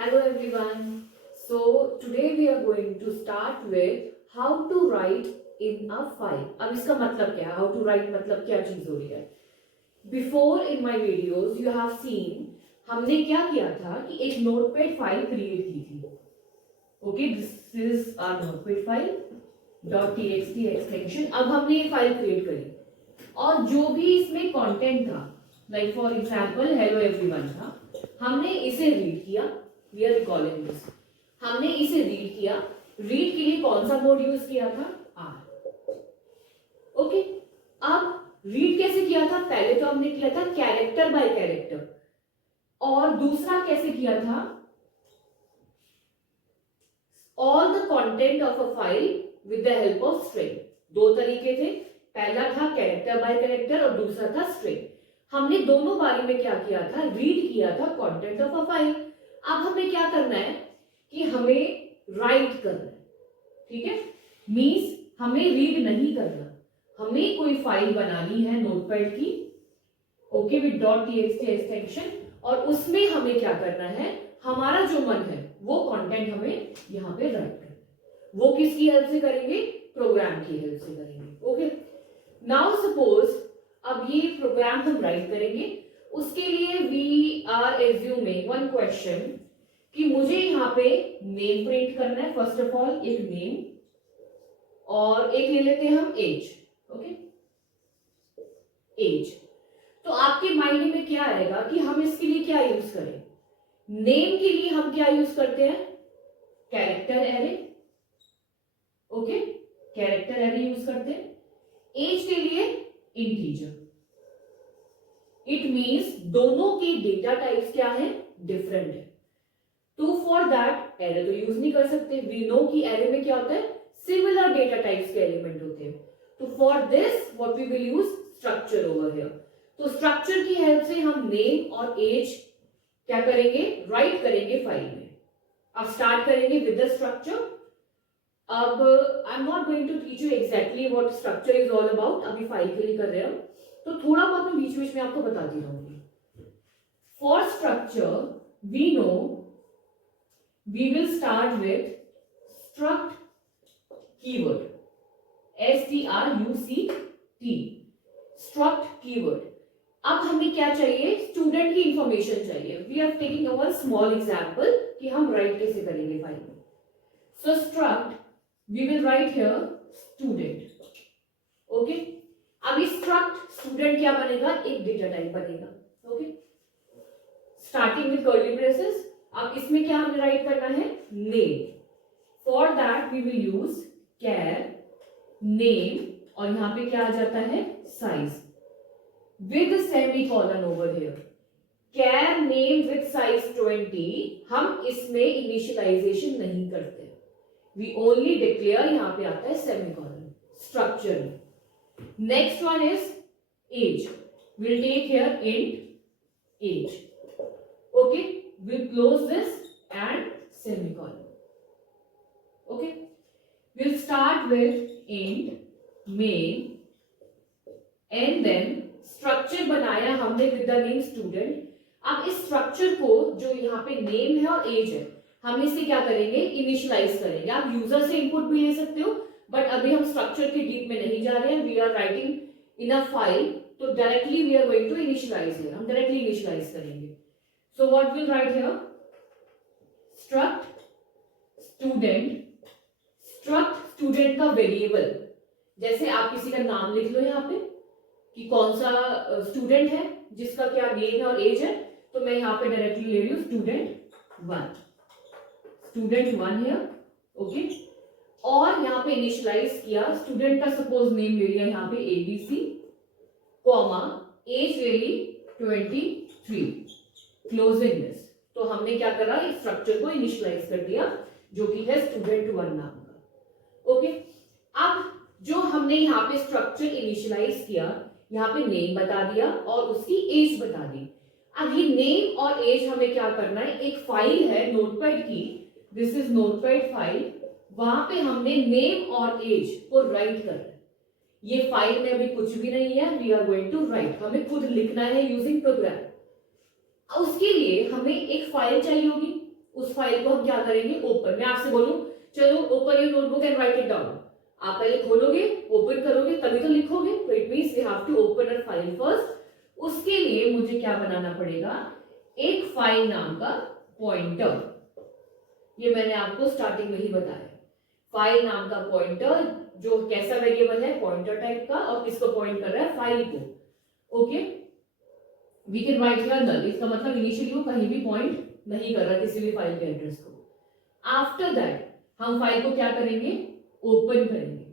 Hello everyone. So today we are going to start with how to write in a file. अब इसका मतलब क्या है? How to write मतलब क्या चीज हो रही है? Before in my videos you have seen हमने क्या किया था कि एक नोटपैड फाइल क्रिएट की थी. Okay, this is our notepad file .txt extension. अब हमने ये फाइल क्रिएट करी और जो भी इसमें कंटेंट था, like for example hello everyone था, हमने इसे रीड किया. We are recalling this. हमने इसे रीड किया. रीड के लिए कौन सा मोड यूज किया था? आर. ओके. अब रीड कैसे किया था? पहले तो हमने किया था कैरेक्टर बाय कैरेक्टर, और दूसरा कैसे किया था? All the content of a file with the help of string. दो तरीके थे. पहला था कैरेक्टर बाय कैरेक्टर और दूसरा था स्ट्रिंग. हमने दोनों बारे में क्या किया था? रीड किया था कंटेंट ऑफ अ फाइल. अब हमें क्या करना है कि हमें राइट करना है. ठीक है. मींस हमें रीड नहीं करना, हमें कोई फाइल बनानी है नोटपैड की, ओके, विद .txt एक्सटेंशन, और उसमें हमें क्या करना है? हमारा जो मन है वो कंटेंट हमें यहाँ पे राइट करना है. वो किसकी हेल्प से करेंगे? प्रोग्राम की हेल्प से करेंगे. ओके. नाउ सपोज अब ये प्रोग्राम हम राइट करेंगे. उसके लिए we are assuming one question कि मुझे यहाँ पे नेम प्रिंट करना है. फर्स्ट ऑफ ऑल एक नेम और एक ले लेते हैं हम एज. Okay, as. तो आपके माइंड में क्या आएगा कि हम इसके लिए क्या यूज करें? नेम के लिए हम क्या यूज करते हैं? Character array. Okay, character array use करते हैं. एज के लिए इंटीजर. इट मींस दोनों के डेटा टाइप्स क्या है? डिफरेंट है. तो फॉर दैट एरे तो यूज नहीं कर सकते. वी नो कि एरे में क्या होता है? सिमिलर डेटा टाइप्स के एलिमेंट होते हैं. तो for this what we will use? Structure over here. तो स्ट्रक्चर की हेल्प से हम नेम और एज क्या करेंगे? राइट करेंगे फाइल में. अब स्टार्ट करेंगे विद द स्ट्रक्चर. अब I am not going to teach you exactly what structure is all about. अभी फाइल के लिए कर रहे हो तो थोड़ा बहुत मैं बीच बीच में आपको बताती रहूंगी. For structure we know we will start with struct keyword. struct. struct keyword. अब हमें क्या चाहिए? स्टूडेंट की इंफॉर्मेशन चाहिए. We are taking our small example कि हम राइट कैसे करेंगे फाइल में. So struct we will write here student. Okay. अब इस struct स्टूडेंट क्या बनेगा? एक डेटा टाइप बनेगा. Okay, starting with curly braces. अब इसमें क्या हमें राइट करना है? Name. For that we will use char name, और यहां पे क्या आ जाता है? Size with semicolon over here. Char name with size 20. हम इसमें इनिशियलाइजेशन नहीं करते. We only declare. यहां पे आता है सेमीकोलन स्ट्रक्चर में. Next one is age. Will take here int age. Okay, we'll close this and semicolon. Okay, we'll start with int main and then structure बनाया हमने with the name student. अब इस structure को जो यहाँ पे name है और age है, हम इसे क्या करेंगे? इनिशियलाइज करेंगे. आप यूजर से इनपुट भी ले सकते हो, बट अभी हम स्ट्रक्चर के डीप में नहीं जा रहे हैं. We are writing in a file, तो directly we are going to initialise है. हम डायरेक्टली इनिशियलाइज करेंगे. So what we'll write here? Struct student. Struct student का वेरिएबल. जैसे आप किसी का नाम लिख लो यहाँ पे कि कौन सा स्टूडेंट है, जिसका क्या नेम है और एज है. तो मैं यहाँ पे डायरेक्टली ले रही हूँ student1. student1 है. ओके, और यहाँ पे इनिशियलाइज किया. स्टूडेंट का सपोज नेम ले लिया यहाँ पे ABC, कॉमा एज ले ली 23. Closing this. तो हमने क्या करा? इस स्ट्रक्चर को इनिशियलाइज कर दिया जो कि है student1 नाम का. ओके. अब जो हमने यहाँ पे स्ट्रक्चर इनिशियलाइज किया, यहाँ पे नेम बता दिया और उसकी एज बता दी. अब ये नेम और एज हमें क्या करना है? एक फाइल है नोटपैड की, दिस इज नोटपैड फाइल. वहां पे हमने नेम और एज को राइट करना है. ये फाइल में अभी कुछ भी नहीं है. We are going to write. हमें खुद लिखना है यूजिंग प्रोग्राम. उसके लिए हमें एक फाइल चाहिए होगी. उस फाइल को हम क्या करेंगे, ओपन। मैं आपसे बोलूं चलो open your notebook and write it down, आप पहले खोलोगे, ओपन करोगे, तभी तो लिखोगे। तो it means we have to open a file first. उसके लिए मुझे क्या बनाना पड़ेगा, एक फाइल नाम का पॉइंटर। ये मैंने आपको स्टार्टिंग में ही बताया, फाइल नाम का पॉइंटर, जो कैसा वेरिएबल है, पॉइंटर टाइप का, और किसको पॉइंट कर रहा है, फाइल को। Okay, we can write here null, इसका मतलब इनिशियली वो कहीं भी पॉइंट नहीं कर रहा किसी भी फाइल के एड्रेस को। आफ्टर दैट हम फाइल को क्या करेंगे, ओपन करेंगे।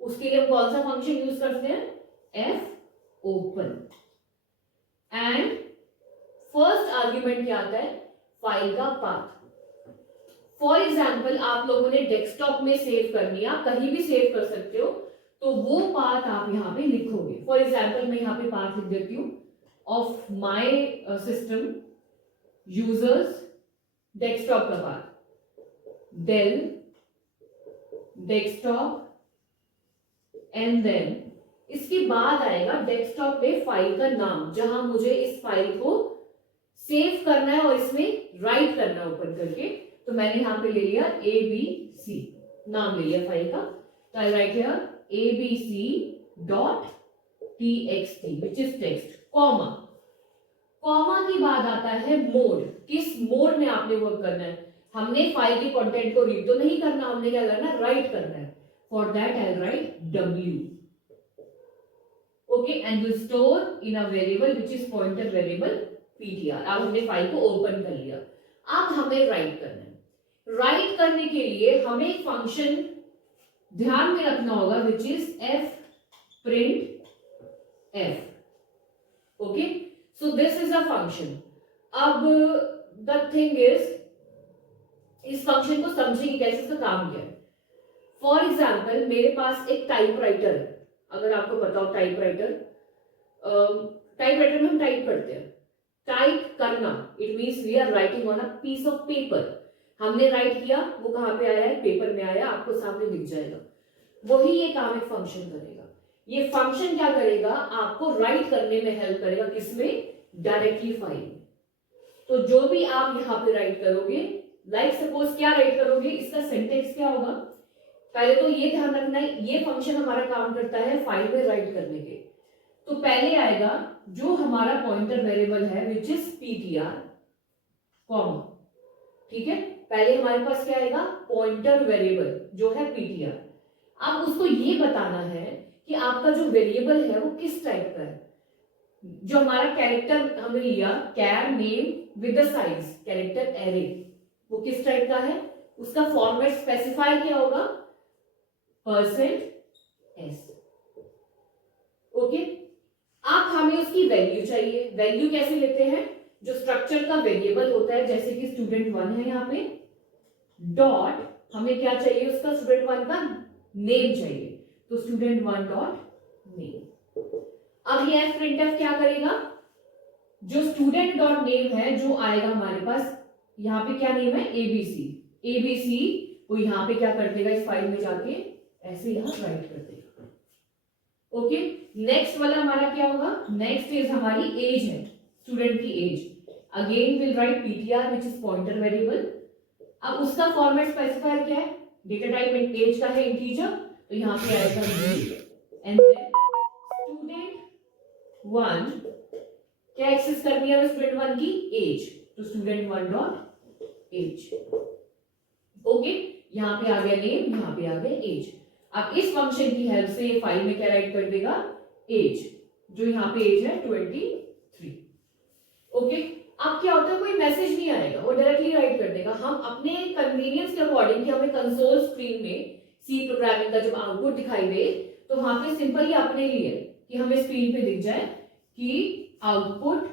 उसके लिए हम कौन सा फंक्शन यूज करते हैं, F open. And first argument क्या आता है, फाइल का पाथ। फॉर एग्जाम्पल आप लोगों ने डेस्कटॉप में सेव करनी है, आप कहीं भी सेव कर सकते हो, तो वो पाथ आप यहाँ पे लिखोगे। फॉर एग्जाम्पल मैं यहाँ पे पाथ लिख देती हूँ, of my system users desktop का path, Dell desktop, and then इसके बाद आएगा डेस्कटॉप पे फाइल का नाम, जहां मुझे इस फाइल को सेव करना है और इसमें राइट करना है ओपन करके। तो मैंने यहाँ पे ले लिया ABC, नाम ले लिया फाइल का। तो I write here abc.txt which is text, comma. Comma के बाद आता है मोड, किस मोड में आपने वर्क करना है। हमने फाइल के कंटेंट को रीड तो नहीं करना, हमने क्या करना है, राइट करना है। For that I right W, okay, and will store in a variable which is pointer variable ptr। अब हमने फाइल को ओपन कर लिया, अब हमें राइट करना है। राइट करने के लिए हमें एक फंक्शन ध्यान में रखना होगा which is f print f, okay. So this is a function. अब द थिंग इज, इस फंक्शन को समझेंगे कैसे, इसका काम क्या है। फॉर एग्जाम्पल मेरे पास एक टाइपराइटर है, अगर आपको पता हो टाइपराइटर, टाइपराइटर में हम टाइप करते हैं। टाइप करना it means we are writing on a piece of paper. हमने राइट किया, वो कहां पे आया है, पेपर में आया, आपको सामने दिख जाएगा। वही ये काम एक फंक्शन करेगा। ये फंक्शन क्या करेगा, आपको राइट करने में हेल्प करेगा, किसमें, डायरेक्टली फाइल में। तो जो भी आप यहाँ पे राइट करोगे, लाइक सपोज क्या राइट करोगे, इसका सिंटेक्स क्या होगा। पहले तो ये ध्यान रखना है, ये फंक्शन हमारा काम करता है फाइल में राइट करने के। तो पहले आएगा जो हमारा पॉइंटर वेरिएबल है विच इज ptr, कॉमा, ठीक है। पहले हमारे पास क्या आएगा, पॉइंटर वेरिएबल जो है ptr। अब उसको ये बताना है कि आपका जो वेरिएबल है वो किस टाइप का है। जो हमारा कैरेक्टर हमने लिया, char name with the size, character array, वो किस टाइप का है, उसका फॉर्मेट स्पेसिफाई क्या होगा, %s, ओके। अब हमें उसकी वैल्यू चाहिए। वैल्यू कैसे लेते हैं, जो स्ट्रक्चर का वेरिएबल होता है, जैसे कि student1 है यहाँ पे, डॉट हमें क्या चाहिए, उसका student1 का नेम चाहिए, तो student1 डॉट नेम। अब ये printf क्या करेगा, जो student डॉट नेम है, जो आएगा हमारे पास, यहाँ पे क्या नेम है, abc, abc वो यहाँ पे क्या कर देगा, इस फाइल में जाके ऐसे यहाँ राइट कर देगा, ओके। नेक्स्ट वाला हमारा क्या होगा, नेक्स्ट इज हमारी एज है, स्टूडेंट की age. Again will write ptr which is pointer variable. अब उसका फॉर्मेट स्पेसिफायर क्या है, डेटा टाइप एज का है इंटीजर, तो यहाँ पे आएगा एंड देन student1 क्या एक्सेस करनी है student1 की एज, तो student1 डॉट एज, ओके। यहाँ पे आ गया नेम, यहाँ पे आ गया एज। अब इस फंक्शन की हेल्प से ये फाइल में क्या राइट कर देगा, एज, जो यहाँ पे एज है 23, ओके। अब क्या होता है, कोई मैसेज नहीं आएगा, वो डायरेक्टली राइट कर देगा। हम अपने कन्वीनियंस के अकॉर्डिंग, कि हमें कंसोल स्क्रीन में सी प्रोग्रामिंग का जब आउटपुट दिखाई दे, तो वहां पे सिंपली अपने लिए कि हमें स्क्रीन पे दिख जाए कि आउटपुट,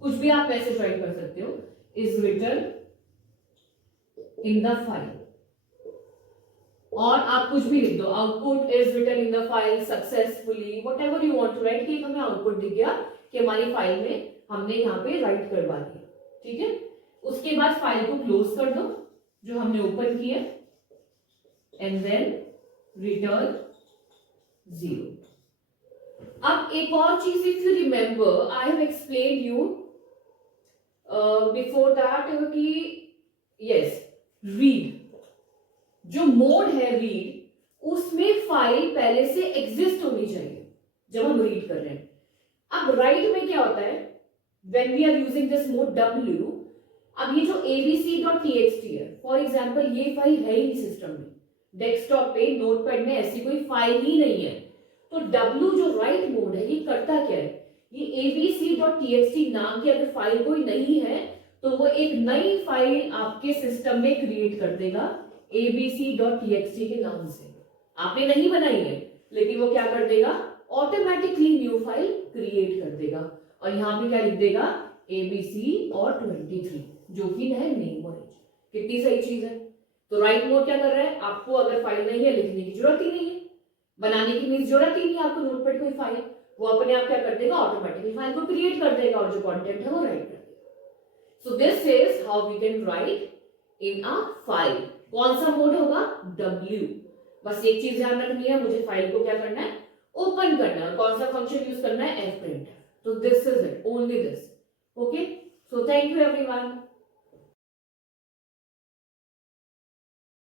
कुछ भी आप मैसेज राइट कर सकते हो, is written in the file, और आप कुछ भी लिख दो, output is written in the file successfully, whatever you want to write, कि हमें आउटपुट दिख गया कि हमारी फाइल में हमने यहाँ पे राइट करवा दिया, ठीक है। उसके बाद फाइल को क्लोज कर दो जो हमने ओपन किया, एंड देन रिटर्न 0। अब एक और चीज, if you remember, I have explained you before that कि यस, रीड, जो मोड है रीड, उसमें फाइल पहले से एग्जिस्ट होनी चाहिए जब हम रीड कर रहे हैं। अब राइट में क्या होता है, when we are using this mode W, अब ये जो abc.txt है, फॉर एग्जांपल ये फाइल है ही नहीं सिस्टम में, डेस्कटॉप पे नोटपैड में ऐसी कोई फाइल ही नहीं है, तो W जो राइट मोड है ये करता क्या है, ये abc.txt नाम की अगर फाइल कोई नहीं है तो वो एक नई फाइल आपके सिस्टम में क्रिएट कर देगा abc.txt के नाम से। आपने नहीं बनाई है लेकिन वो क्या कर देगा, ऑटोमेटिकली न्यू फाइल क्रिएट कर देगा, और यहाँ पे क्या लिख देगा, abc और 23, जो कि है नेम और एज। कितनी सही चीज है। तो राइट मोड क्या कर रहा है, आपको अगर फाइल नहीं है लिखने की जरूरत ही नहीं है, बनाने की मीन्स जरूरत ही नहीं है आपको नोटपैड कोई फाइल, वो अपने आप क्या कर देगा, ऑटोमेटिकली फाइल को क्रिएट कर देगा और जो कंटेंट है वो राइट कर देगा। So this is how we can write in a file. कौन सा मोड होगा, W। बस एक चीज ध्यान रखनी है, मुझे फाइल को क्या करना है, ओपन करना है, और कौन सा फंक्शन यूज करना है, fprint। तो this is it, only this. Okay, so thank you everyone.